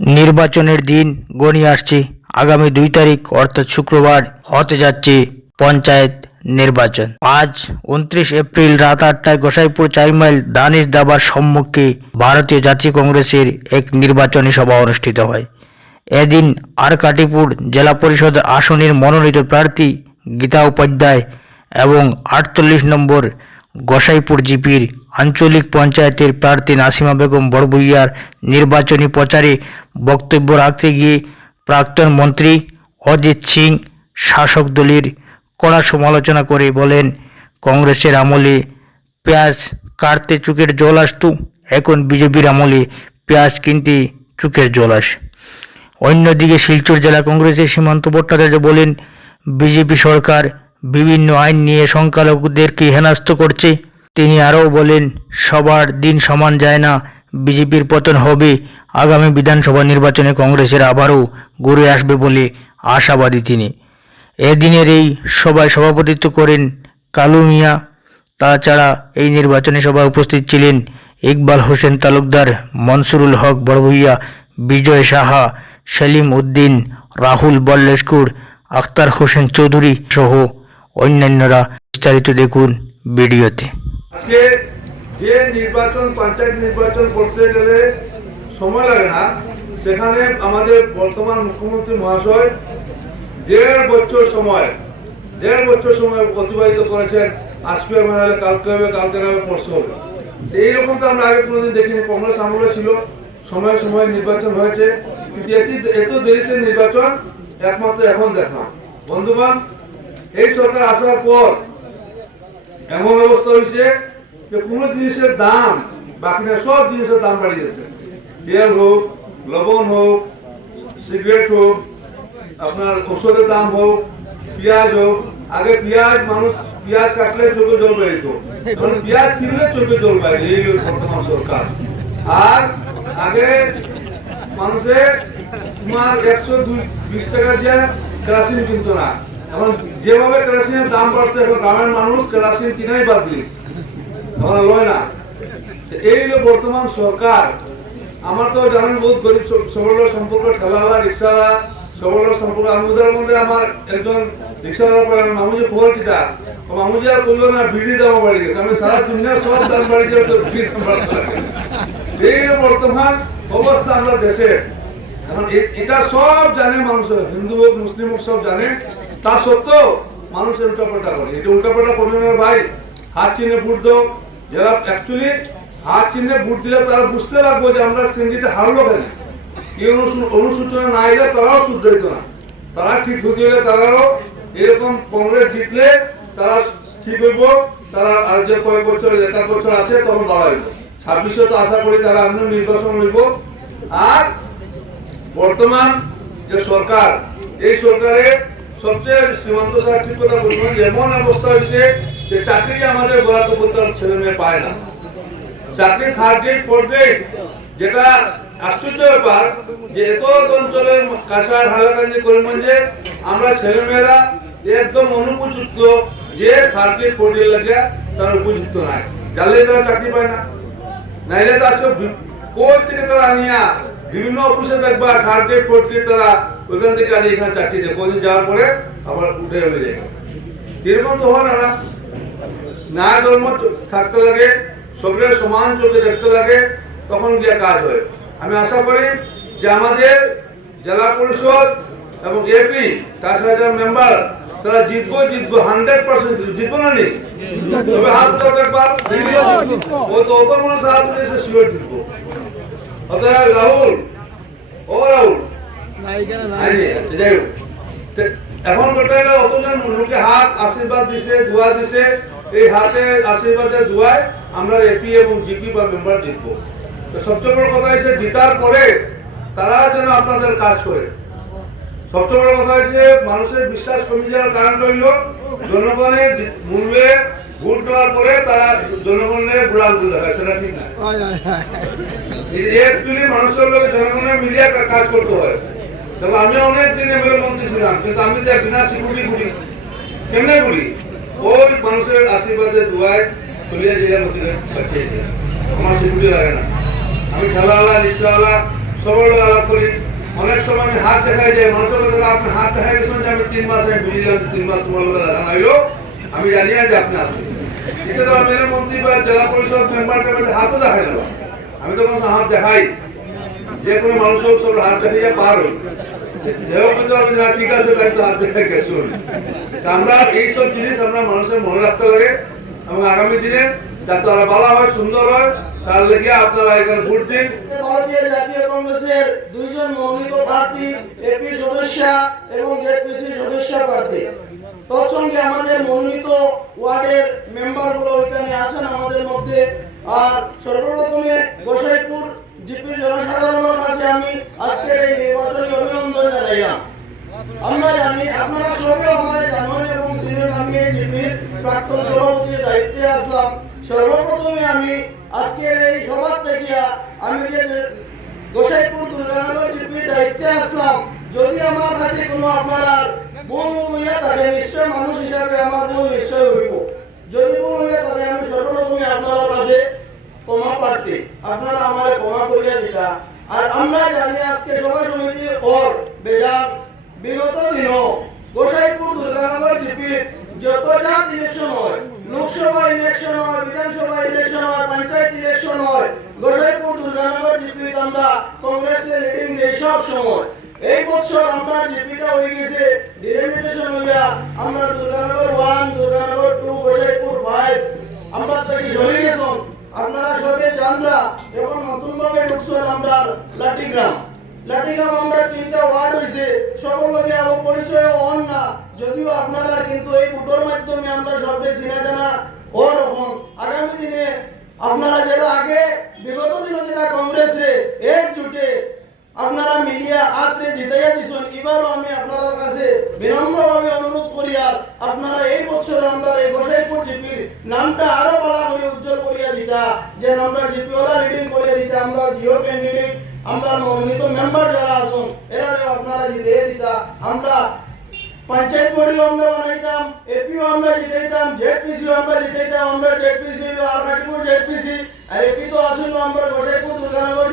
নির্বাচনের দিন গণিয়ে আসছে। আগামী দুই তারিখ, অর্থাৎ শুক্রবার, হতে যাচ্ছে পঞ্চায়েত নির্বাচন। আজ উনত্রিশ এপ্রিল রাত আটটায় গোসাইপুর চার মাইল দানিশ দাবার সম্মুখে ভারতীয় জাতীয় কংগ্রেসের এক নির্বাচনী সভা অনুষ্ঠিত হয়। এদিন আরকাটিপুর জেলা পরিষদ আসনের মনোনীত প্রার্থী গীতা উপাধ্যায় এবং আটচল্লিশ নম্বর গোসাইপুর জিপির আঞ্চলিক পঞ্চায়েতের প্রার্থী নাসিমা বেগম বড়বুইয়ার নির্বাচনী প্রচারে বক্তব্য রাখতে গিয়ে প্রাক্তন মন্ত্রী অজিত সিং, শাসক দলের কড়া সমালোচনা করে বলেন, কংগ্রেসের আমলে পেঁয়াজ কাটতে চোখের জল আসতো, এখন বিজেপির আমলে পেঁয়াজ কিনতে চোখের জল আসে। অন্যদিকে শিলচর জেলা কংগ্রেসের সীমান্ত ভট্টাচার্য বলেন, বিজেপি সরকার বিভিন্ন আইন নিয়ে সংখ্যালঘুদেরকে হেনাস্ত করছে। তিনি আরও বলেন, সবার দিন সমান যায় না, বিজেপির পতন হবে, আগামী বিধানসভা নির্বাচনে কংগ্রেসের আবারও ঘুরে আসবে বলে আশাবাদী তিনি। এদিনের এই সভায় সভাপতিত্ব করেন কালু মিয়া। তাছাড়া এই নির্বাচনী সভায় উপস্থিত ছিলেন ইকবাল হোসেন তালুকদার, মনসুরুল হক বড়ভুইয়া, বিজয় সাহা, সেলিম উদ্দিন, রাহুল বল্লেশকুর, আখতার হোসেন চৌধুরী সহ অন্যান্যরা বিস্তারিত দেখুন ভিডিওতে। আজকে যে নির্বাচন, পঞ্চায়েত নির্বাচন করতে গেলে সময় লাগে না, সেখানে আমাদের বর্তমান মুখ্যমন্ত্রী মহাশয় দেড় বছর সময়, দেড় বছর সময় অতিবাহিত করেছেন। আজকে হবে নাহলে কালকে হবে কালকে হবে, পরশু হবে। এইরকম তো আমরা আগে কোনোদিন দেখিনি। কংগ্রেস আমলে ছিল, সময় সময় নির্বাচন হয়েছে। কিন্তু এত দেরিতে নির্বাচন একমাত্র এখন দেখলাম বন্ধুবান এই সরকার আসার পর এমন অবস্থা হয়েছে যে কোনো জিনিসের দাম, বাকি না, সব জিনিসের দাম বাড়িয়ে গেছে তেল হোক, লবণ হোক, সিগারেট হোক, আপনার ওষুধের দাম হোক, পেঁয়াজ হোক, আগে পেঁয়াজ মানুষ, পেঁয়াজ কাটলে চোখে জল বেরিত পেঁয়াজ কিনলে চোখে জল বাইরে এই বর্তমান সরকার। আর আগে মানুষের তোমার একশো দুই, বিশ টাকা দিয়ে কেরাসিন কিনতো না। এখন যেভাবে কেরাসিনের দাম বাড়ছে, এখন গ্রামের মানুষ কিনাই বাদ দিয়েছে লয় না। এই বর্তমান সরকার। আমার তো জানেন গরিব সম্পর্ক রিক্সাওয়ালা সম্পর্ক। মধ্যে আমার একজন রিক্সাওয়ালা মামুজি খবর কিতা মামুজি আর বলল না, বিড়ি দাম বাড়ি গেছে। আমি সারা দুনিয়ার সব দাম বাড়ি এই বর্তমান অবস্থা আমরা দেশের। এখন এটা সব জানে মানুষ হিন্দু হোক, মুসলিম হোক, সব জানে। তা সত্ত্বেও মানুষ উল্টাপাল্টা করে। এটা উল্টাপাল্টা করবে না ভাই, হাত চিহ্নে ভোট দাও। যারা অ্যাকচুয়ালি হাত চিহ্নে ভোট দিলে তারা বুঝতে লাগবে যে আমরা সেঞ্জিতে হারলো কেন। এই অনুসূ- অনুসূচনা না এলে তারাও শুদ্ধরিত না। তারা ঠিক হতে তারাও এরকম কংগ্রেস জিতলে তারা ঠিক হইব। তারা আর যে কয়েক বছর এক এক বছর আছে, তখন দাঁড়াইব ছাব্বিশে তো আশা করি তারা অন্য নির্বাচন হইব। আর বর্তমান যে সরকার, এই সরকারে সবচেয়ে সীমান্ত সাহেব ঠিক কথা বলবেন এমন অবস্থা হয়েছে যে চাকরি আমাদের বরাদ্দ করতে ছেলে মেয়ে পায় না। চাকরি থার্ড ফোর্থ যেটা আশ্চর্য ব্যাপার যে এত অঞ্চলের কাছাড় হাইলাকান্দি করিমগঞ্জে আমরা ছেলেমেয়েরা একদম অনুপযুক্ত, যে থার্ড গ্রেড ফোর্থ লাগে তারা উপযুক্ত নাই। জানলে তারা চাকরি পায় না। নাইলে তো আজকে কোর্ট থেকে তারা আনিয়া বিভিন্ন অফিসে গ্রেড ফোর্থ গ্রেড তারা ওইখান থেকে আনি এখানে চাকরি দেয়। কদিন যাওয়ার পরে আবার উঠে যায়। এরকম তো হয় না না। ধর্ম থাকতে লাগে সবের সমান চোখে দেখতে লাগে তখন গিয়ে কাজ হয়। আমি আশা করি যে আমাদের জেলা পরিষদ এবং এপি তাছাড়া যারা মেম্বার তারা জিতবো জিতবো হান্ড্রেড পার্সেন্ট জিতবো। না নি? তবে হাত একবার ও তো অত মানুষ হাত উঠেছে শিওর জিতবো। অতএব রাহুল। ও রাহুল। আইনি, আচ্ছা, যাই হোক। তে এখন অতজন লোকে হাত আশীর্বাদ দিছে দোয়া দিছে। এই হাতে আশীর্বাদের দোয়ায় আমরা এপি এবং জিপি বা মেম্বার জিতবো। তো সবচেয়ে বড় কথা হচ্ছে জিতার পরে তারা যেন আপনাদের কাজ করে। সবচেয়ে বড় কথা হচ্ছে মানুষের বিশ্বাস কমে যাওয়ার কারণ হইল জনগণের মূল্যে ভোট দেওয়ার পরে তারা জনগণের বুড়াল বুঝে সেটা ঠিক না। আমি অনেক করি। অনেক সময় আমি হাত দেখাই যায় মানুষের লোকেরা আপনি হাত দেখাই গেছেন যে আমি তিন মাস আমি বুঝলাম তিন মাস তোমার লোকের দেখা নাইলো আমি জানি না যে আপনি আসবেন। এটা তো মন্ত্রী বা জেলা পরিষদ মেম্বার টেম্বার হাতও দেখাই না। আমি তো কোনো হাত দেখাই। যে কোনো মানুষ সব হাত দেখাইয়া পার ঠিক আছে, তাই তো হাত দেখে গেছুন তা আমরা এইসব জিনিস আমরা মানুষের মনে রাখতে লাগে এবং আগামী দিনে যাতে তারা ভালো হয়, সুন্দর হয়, তার লেগে আপনারা এখানে ভোট দিন। ভারতীয় জাতীয় কংগ্রেসের দুইজন প্রার্থী, এপি সদস্য এবং জেডপিসি সদস্য প্রার্থী। তৎসঙ্গে আমাদের মনোনীত ওয়ার্ডের মেম্বারগুলো এখানে আছেন আমাদের মধ্যে। আর সর্বপ্রথমে গোসাইপুর জিপির জনসাধারণের কাছে আমি আজকের এই নির্বাচনী অভিনন্দন জানাইলাম। আমরা জানি আপনারা সবাই আমাদের জানেন এবং চিনেন আমি এই জিপির প্রাক্তন সভাপতির দায়িত্বে আসলাম। সর্বপ্রথমে আমি আজকের এই সভার থেকে আমি যে গোসাইপুর দুর্গানগর জিপির দায়িত্বে আসলাম, যদি আমার কাছে কোনো আপনারা ভুল হইয়া থাকে, নিশ্চয় মানুষ হিসাবে আমার ভুল নিশ্চয় হইব। যদি ভুল হইয়া থাকে, আমি সর্বপ্রথমে আপনার প্রার্থী আপনারা আমার ক্ষমা করিয়া দিলা। আর আমরা জানি আজকে সভা সমিতি ওর বেজান বিগত দিনও গোসাইপুর দুর্গানগর জিপির যত যা ইলেকশন হয়, লোকসভা ইলেকশন হয়, বিধানসভা ইলেকশন হয়, পঞ্চায়েত ইলেকশন হয়, গোসাইপুর দুর্গানগর জিপি আমরা কংগ্রেসের লিডিং দেই সব সময়। এই বছর আমরা জিপিটা হয়ে গেছে ডিলিমিটেশন হইয়া আমরা Durganagar one Durganagar two Gosaipur five আমরা সরে গেছন আপনারা সবে জানরা এবং নতুন ভাবে ঢুকছেন আমরা লাটিগ্রাম লাটিগ্রাম আমরা তিনটা ওয়ার্ড হয়েছে সকল লোকে আরও পরিচয় হন না, যদিও আপনারা কিন্তু এই ভোটের মাধ্যমে আমরা সবে চিনা জানা ওরকম আগামী দিনে আপনারা যারা আগে, বিগত দিনে যারা কংগ্রেসে একজুটে আপনারা মিলিয়া আত্রে জিতাইয়া দিছেন, এবারও আমি আপনাদের কাছে বিনম্রভাবে অনুরোধ করি আর আপনারা এই বছর আমরা এই গোসাইপুর জিপির নামটা আরও ভালো করে উজ্জ্বল দিতা, যে আমরা জিপি ওলা রিডিং করিয়া দিতা, আমরা জিও ক্যান্ডিডেট আমরা মনোনীত মেম্বার যারা আছেন, এরা আপনারা জিতিয়ে দিতা। আমরা পঞ্চায়েত বোর্ডও আমরা বানাইতাম এপিও আমরা জিতাইতাম জেডপিসিও আমরা জিতাইতাম, আমরা জেডপিসি হইল আরকাটিপুর জেডপিসি আর এপি তো আসলো আমরা গোসাইপুর, দুর্গানগর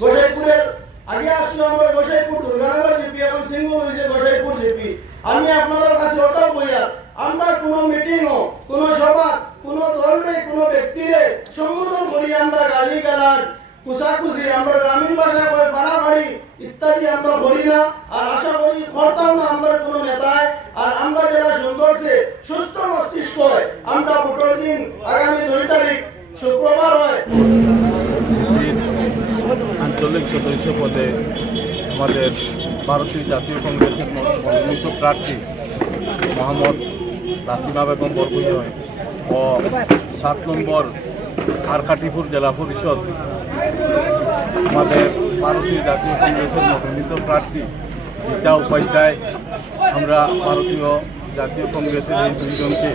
গোসাইপুরের, আগে আসলো আমরা গোসাইপুর, দুর্গানগর জিপি এখন সিঙ্গুল হয়েছে গোসাইপুর জিপি আমি আপনাদের কাছে ওটাও বইয়া আমরা কোনো মিটিংও কোনো সভা কোনো দলরে কোনো ব্যক্তিরে সম্বোধন করি আমরা গালি গালাজ কুসাকুসি আমরা গ্রামীণ ভাষায় কয় ফাড়াফাড়ি ইত্যাদি আমরা করি না আর আশা করি করতাম না আমরা কোনো নেতায় আর আমরা যারা সুন্দরছে সুস্থ মস্তিষ্ক হয় আমরা ভোটের দিন আগামী দুই তারিখ শুক্রবার হয়। আঞ্চলিক সদস্য পদে আমাদের ভারতীয় জাতীয় কংগ্রেসের মনোনীত প্রার্থী মোহাম্মদ নাসিমা বেগম বরগুইয় ও সাত নম্বর আরকাটিপুর জেলা পরিষদ আমাদের ভারতীয় জাতীয় কংগ্রেসের মনোনীত প্রার্থী গীতা উপাধ্যায়। আমরা ভারতীয় জাতীয় কংগ্রেসের এই দুইজনকে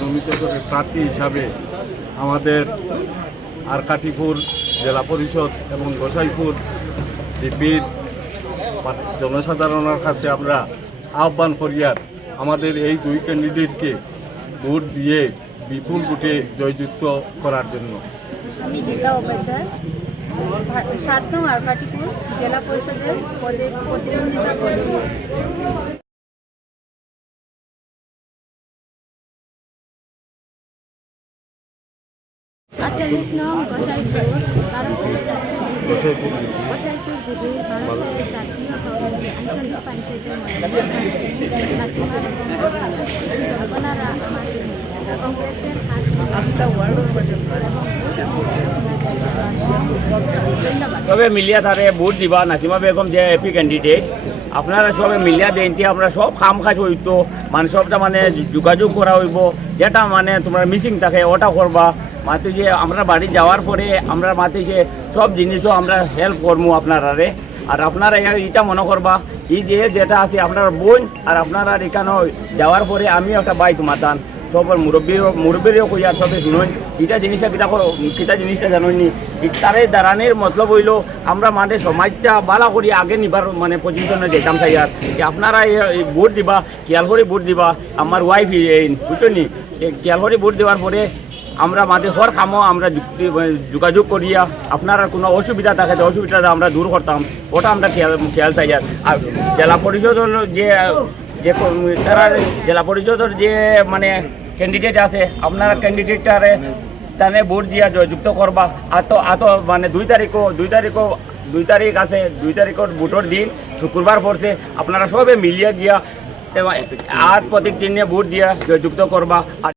মনোনীত করে প্রার্থী হিসাবে আমাদের আরকাটিপুর জেলা পরিষদ এবং গোসাইপুর জিপির জনসাধারণের কাছে আমরা আহ্বান করিয়ার আমাদের এই দুই ক্যান্ডিডেটকে ভোট দিয়ে বিপুল ভোটে জয়যুক্ত করার জন্য। আমি গীতা উপাধ্যায়, সাত নং আরকাটিপুর জেলা পরিষদের পদে প্রতিদ্বন্দ্বিতা করছি। নং গোসাইপুর গোসাইপুর গোসাইপুর জিবি ভারতের জাতীয় কংগ্রেসের আঞ্চলিক পঞ্চায়েতের কংগ্রেসের হাত সবে মিলিয়া তারে ভোট দিবা নাসিমা বেগম যে এপি ক্যান্ডিডেট আপনারা সবে মিলিয়া দেন আমরা সব কাম কাজ হইতো মানে সবটা মানে যোগাযোগ করা হইব যেটা মানে তোমরা মিসিং থাকে ওটা করবা। মাতে যে আমরা বাড়ি যাওয়ার পরে আমরা মাতে যে সব জিনিসও আমরা হেল্প করব আপনারারে। আর আপনারা এটা মনে করবা, এই যে যেটা আছে আপনার বোন আর আপনারা এখানে যাওয়ার পরে আমি একটা বাই তোমার দান সব মুরব্বী, মুরব্বীরও কই আর সবে শুনুন এটা জিনিসটা কিতা কিতা জিনিসটা জানোনি তারে দাঁড়ানোর মতলব হইল, আমরা মানে সমাজটা বালা করি আগে নিবার মানে পজিশনে যেতাম চাই আর। আপনারা ভোট দিবা, খেয়াল করে ভোট দিবা। আমার ওয়াইফ বুঝছ নি খেয়াল করে ভোট দেওয়ার পরে আমরা মাঝে হর কামও আমরা যুক্তি যোগাযোগ করিয়া আপনারা কোনো অসুবিধা থাকে অসুবিধাটা আমরা দূর করতাম, ওটা আমরা খেয়াল খেয়াল চাই আর জেলা পরিষদের যে যে তারা জেলা পরিষদের যে মানে ক্যান্ডিডেট আছে, আপনারা ক্যান্ডিডেটটারে তানে ভোট দিয়া যুক্ত করবা। আর তো আর তো মানে দুই তারিখও দুই তারিখও, দুই তারিখ আছে, দুই তারিখের ভোটের দিন, শুক্রবার পড়ছে, আপনারা সবে মিলিয়ে গিয়া আর প্রত্যেক দিনে ভোট দিয়া যুক্ত করবা।